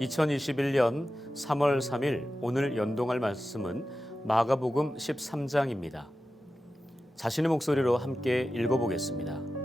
2021년 3월 3일 오늘 연동할 말씀은 마가복음 13장입니다. 자신의 목소리로 함께 읽어보겠습니다.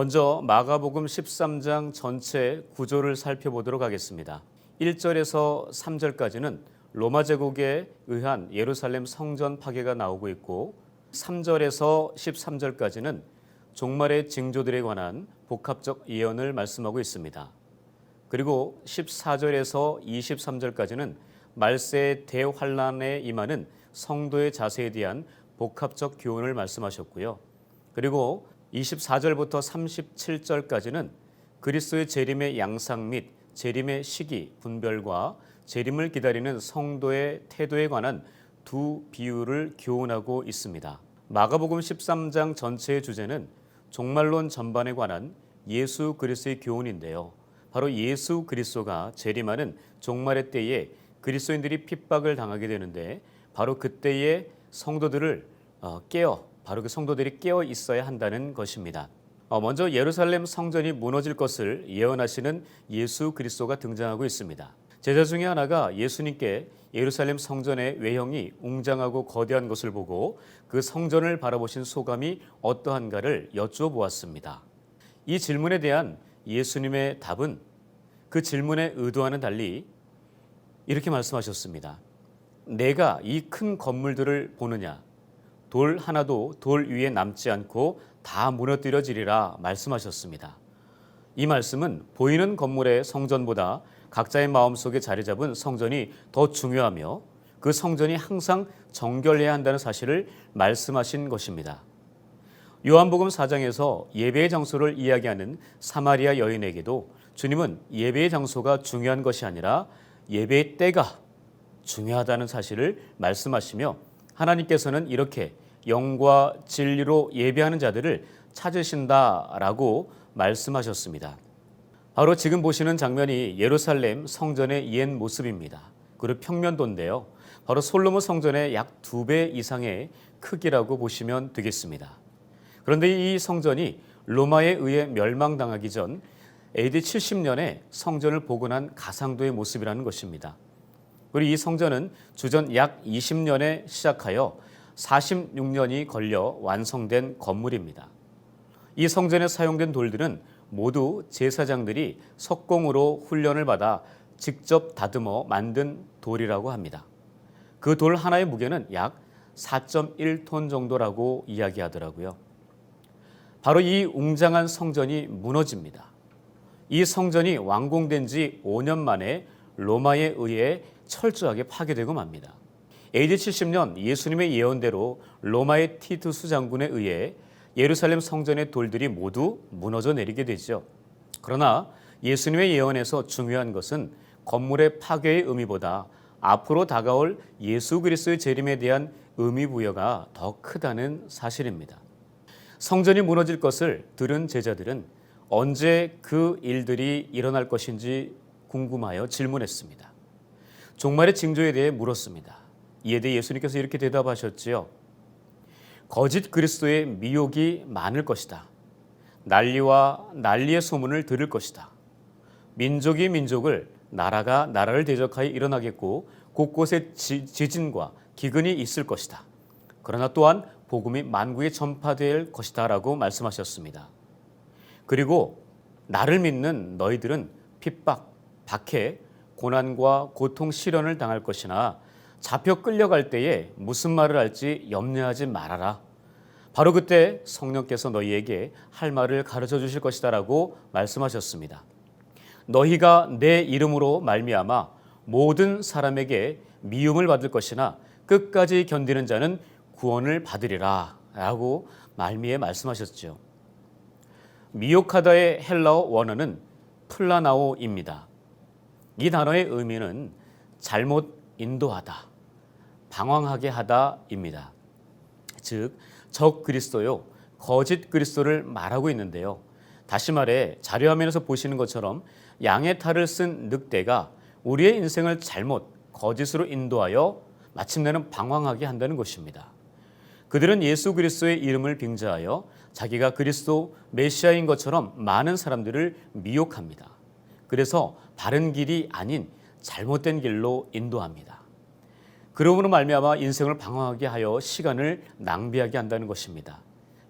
먼저 마가복음 13장 전체 구조를 살펴보도록 하겠습니다. 1절에서 3절까지는 로마 제국에 의한 예루살렘 성전 파괴가 나오고 있고 3절에서 13절까지는 종말의 징조들에 관한 복합적 예언을 말씀하고 있습니다. 그리고 14절에서 23절까지는 말세의 대환란에 임하는 성도의 자세에 대한 복합적 교훈을 말씀하셨고요. 그리고 24절부터 37절까지는 그리스도의 재림의 양상 및 재림의 시기 분별과 재림을 기다리는 성도의 태도에 관한 두 비유를 교훈하고 있습니다. 마가복음 13장 전체의 주제는 종말론 전반에 관한 예수 그리스도의 교훈인데요. 바로 예수 그리스도가 재림하는 종말의 때에 그리스도인들이 핍박을 당하게 되는데 바로 그때에 성도들을 바로 그 성도들이 깨어 있어야 한다는 것입니다. 먼저 예루살렘 성전이 무너질 것을 예언하시는 예수 그리스도가 등장하고 있습니다. 제자 중에 하나가 예수님께 예루살렘 성전의 외형이 웅장하고 거대한 것을 보고 그 성전을 바라보신 소감이 어떠한가를 여쭈어 보았습니다. 이 질문에 대한 예수님의 답은 그 질문의 의도와는 달리 이렇게 말씀하셨습니다. 내가 이 큰 건물들을 보느냐? 돌 하나도 돌 위에 남지 않고 다 무너뜨려지리라 말씀하셨습니다. 이 말씀은 보이는 건물의 성전보다 각자의 마음속에 자리 잡은 성전이 더 중요하며 그 성전이 항상 정결해야 한다는 사실을 말씀하신 것입니다. 요한복음 4장에서 예배의 장소를 이야기하는 사마리아 여인에게도 주님은 예배의 장소가 중요한 것이 아니라 예배의 때가 중요하다는 사실을 말씀하시며 하나님께서는 이렇게 영과 진리로 예배하는 자들을 찾으신다라고 말씀하셨습니다. 바로 지금 보시는 장면이 예루살렘 성전의 옛 모습입니다. 그리고 평면도인데요. 바로 솔로몬 성전의 약 2배 이상의 크기라고 보시면 되겠습니다. 그런데 이 성전이 로마에 의해 멸망당하기 전 AD 70년에 성전을 복원한 가상도의 모습이라는 것입니다. 그리고 이 성전은 주전 약 20년에 시작하여 46년이 걸려 완성된 건물입니다. 이 성전에 사용된 돌들은 모두 제사장들이 석공으로 훈련을 받아 직접 다듬어 만든 돌이라고 합니다. 그 돌 하나의 무게는 약 4.1톤 정도라고 이야기하더라고요. 바로 이 웅장한 성전이 무너집니다. 이 성전이 완공된 지 5년 만에 로마에 의해 철저하게 파괴되고 맙니다. AD 70년 예수님의 예언대로 로마의 티투스 장군에 의해 예루살렘 성전의 돌들이 모두 무너져 내리게 되죠. 그러나 예수님의 예언에서 중요한 것은 건물의 파괴의 의미보다 앞으로 다가올 예수 그리스도의 재림에 대한 의미 부여가 더 크다는 사실입니다. 성전이 무너질 것을 들은 제자들은 언제 그 일들이 일어날 것인지 궁금하여 질문했습니다. 종말의 징조에 대해 물었습니다. 이에 대해 예수님께서 이렇게 대답하셨지요. 거짓 그리스도의 미혹이 많을 것이다. 난리와 난리의 소문을 들을 것이다. 민족이 민족을, 나라가 나라를 대적하여 일어나겠고 곳곳에 지진과 기근이 있을 것이다. 그러나 또한 복음이 만국에 전파될 것이다 라고 말씀하셨습니다. 그리고 나를 믿는 너희들은 핍박, 박해, 고난과 고통, 시련을 당할 것이나 잡혀 끌려갈 때에 무슨 말을 할지 염려하지 말아라. 바로 그때 성령께서 너희에게 할 말을 가르쳐 주실 것이다 라고 말씀하셨습니다. 너희가 내 이름으로 말미암아 모든 사람에게 미움을 받을 것이나 끝까지 견디는 자는 구원을 받으리라 라고 말미에 말씀하셨죠. 미혹하다의 헬라어 원어는 플라나오입니다. 이 단어의 의미는 잘못 인도하다, 방황하게 하다입니다. 즉, 적 그리스도요, 거짓 그리스도를 말하고 있는데요. 다시 말해 자료화면에서 보시는 것처럼 양의 탈을 쓴 늑대가 우리의 인생을 잘못, 거짓으로 인도하여 마침내는 방황하게 한다는 것입니다. 그들은 예수 그리스도의 이름을 빙자하여 자기가 그리스도 메시아인 것처럼 많은 사람들을 미혹합니다. 그래서 바른 길이 아닌 잘못된 길로 인도합니다. 그러므로 말미암아 인생을 방황하게 하여 시간을 낭비하게 한다는 것입니다.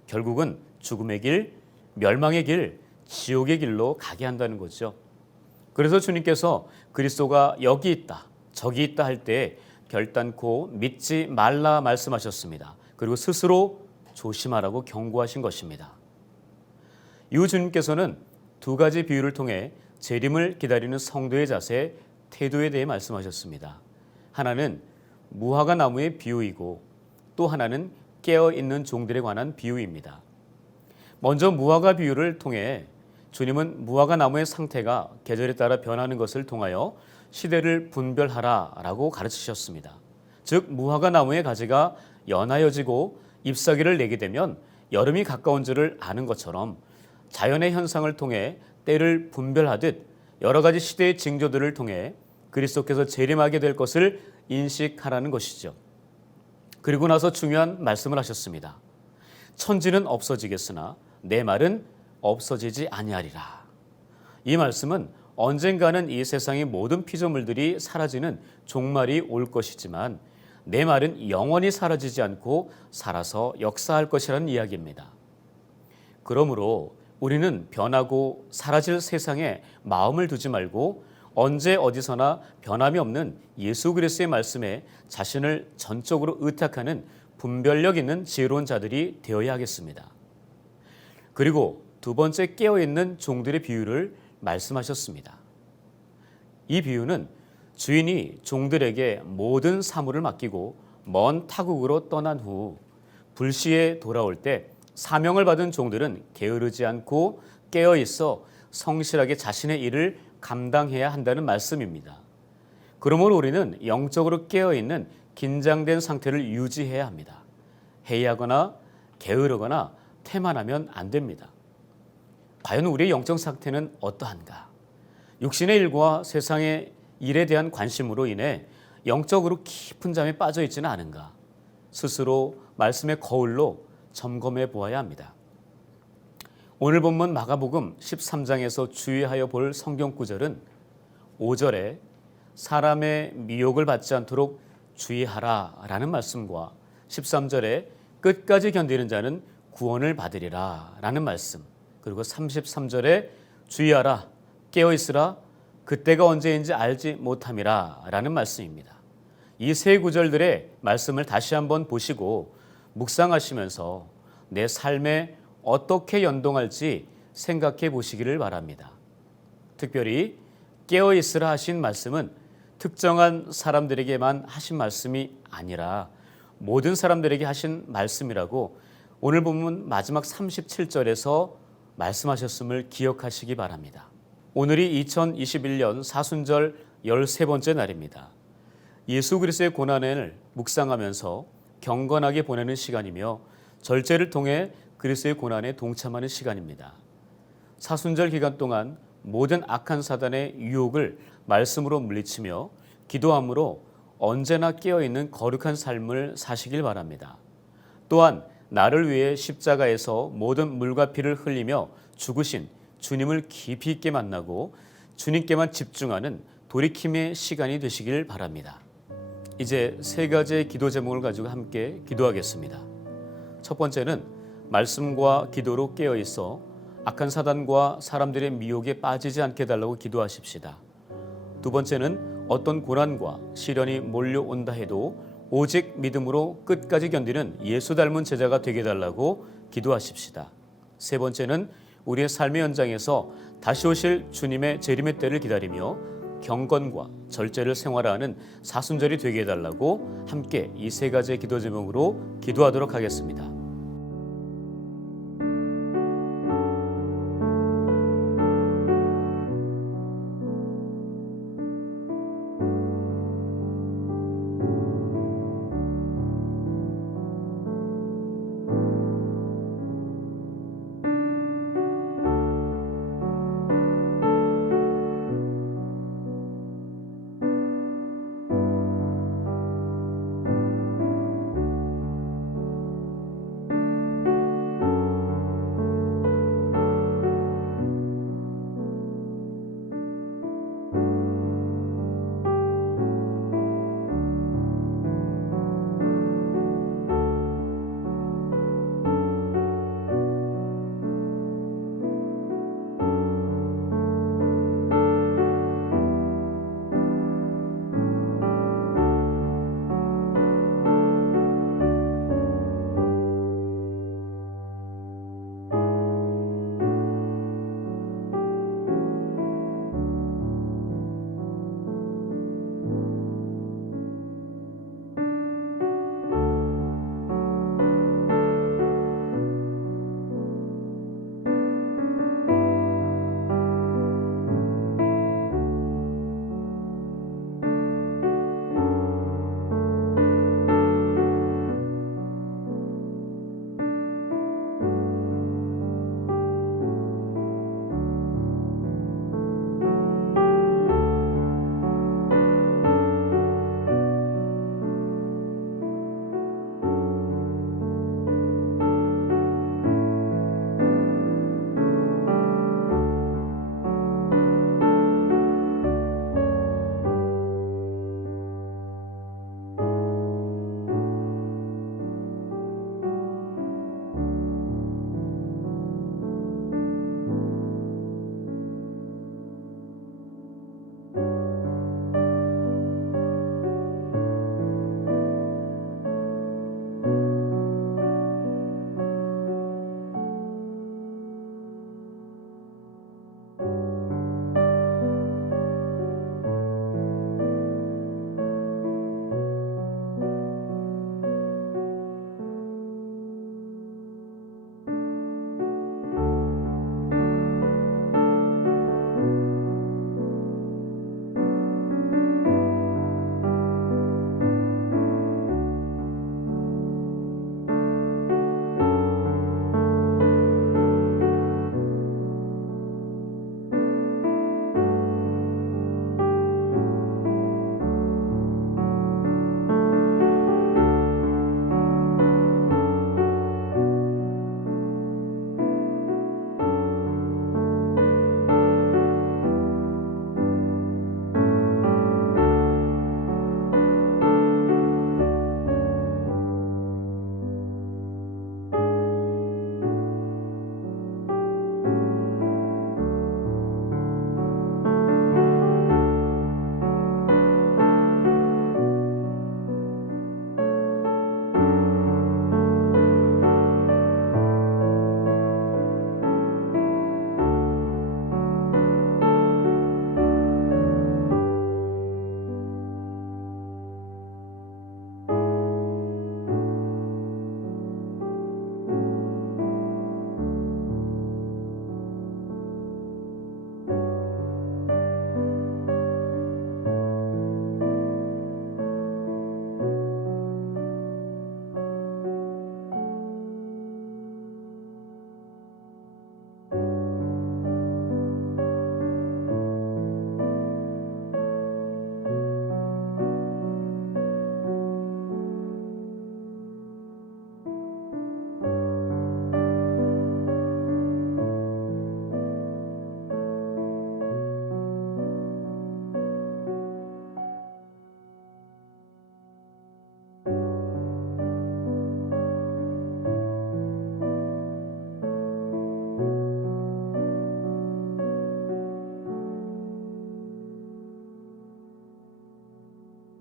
결국은 죽음의 길, 멸망의 길, 지옥의 길로 가게 한다는 거죠. 그래서 주님께서 그리스도가 여기 있다, 저기 있다 할 때 결단코 믿지 말라 말씀하셨습니다. 그리고 스스로 조심하라고 경고하신 것입니다. 이후 주님께서는 두 가지 비유를 통해 재림을 기다리는 성도의 자세, 태도에 대해 말씀하셨습니다. 하나는 무화과 나무의 비유이고 또 하나는 깨어있는 종들에 관한 비유입니다. 먼저 무화과 비유를 통해 주님은 무화과 나무의 상태가 계절에 따라 변하는 것을 통하여 시대를 분별하라라고 가르치셨습니다. 즉 무화과 나무의 가지가 연하여지고 잎사귀를 내게 되면 여름이 가까운 줄을 아는 것처럼 자연의 현상을 통해 때를 분별하듯 여러 가지 시대의 징조들을 통해 그리스도께서 재림하게 될 것을 인식하라는 것이죠. 그리고 나서 중요한 말씀을 하셨습니다. 천지는 없어지겠으나 내 말은 없어지지 아니하리라. 이 말씀은 언젠가는 이 세상의 모든 피조물들이 사라지는 종말이 올 것이지만 내 말은 영원히 사라지지 않고 살아서 역사할 것이라는 이야기입니다. 그러므로 우리는 변하고 사라질 세상에 마음을 두지 말고 언제 어디서나 변함이 없는 예수 그리스도의 말씀에 자신을 전적으로 의탁하는 분별력 있는 지혜로운 자들이 되어야 하겠습니다. 그리고 두 번째 깨어있는 종들의 비유를 말씀하셨습니다. 이 비유는 주인이 종들에게 모든 사물을 맡기고 먼 타국으로 떠난 후 불시에 돌아올 때 사명을 받은 종들은 게으르지 않고 깨어 있어 성실하게 자신의 일을 감당해야 한다는 말씀입니다. 그러므로 우리는 영적으로 깨어 있는 긴장된 상태를 유지해야 합니다. 해이하거나 게으르거나 태만하면 안 됩니다. 과연 우리의 영적 상태는 어떠한가? 육신의 일과 세상의 일에 대한 관심으로 인해 영적으로 깊은 잠에 빠져 있지는 않은가? 스스로 말씀의 거울로 점검해 보아야 합니다. 오늘 본문 마가복음 13장에서 주의하여 볼 성경 구절은 5절에 사람의 미혹을 받지 않도록 주의하라 라는 말씀과 13절에 끝까지 견디는 자는 구원을 받으리라 라는 말씀, 그리고 33절에 주의하라 깨어있으라 그때가 언제인지 알지 못함이라 라는 말씀입니다. 이 세 구절들의 말씀을 다시 한번 보시고 묵상하시면서 내 삶에 어떻게 연동할지 생각해 보시기를 바랍니다. 특별히 깨어있으라 하신 말씀은 특정한 사람들에게만 하신 말씀이 아니라 모든 사람들에게 하신 말씀이라고 오늘 본문 마지막 37절에서 말씀하셨음을 기억하시기 바랍니다. 오늘이 2021년 사순절 13번째 날입니다. 예수 그리스도의 고난을 묵상하면서 경건하게 보내는 시간이며 절제를 통해 그리스도의 고난에 동참하는 시간입니다. 사순절 기간 동안 모든 악한 사단의 유혹을 말씀으로 물리치며 기도함으로 언제나 깨어있는 거룩한 삶을 사시길 바랍니다. 또한 나를 위해 십자가에서 모든 물과 피를 흘리며 죽으신 주님을 깊이 있게 만나고 주님께만 집중하는 돌이킴의 시간이 되시길 바랍니다. 이제 세 가지의 기도 제목을 가지고 함께 기도하겠습니다. 첫 번째는 말씀과 기도로 깨어 있어 악한 사단과 사람들의 미혹에 빠지지 않게 해달라고 기도하십시다. 두 번째는 어떤 고난과 시련이 몰려온다 해도 오직 믿음으로 끝까지 견디는 예수 닮은 제자가 되게 해달라고 기도하십시다. 세 번째는 우리의 삶의 현장에서 다시 오실 주님의 재림의 때를 기다리며 경건과 절제를 생활하는 사순절이 되게 해달라고 함께 이 세 가지의 기도 제목으로 기도하도록 하겠습니다.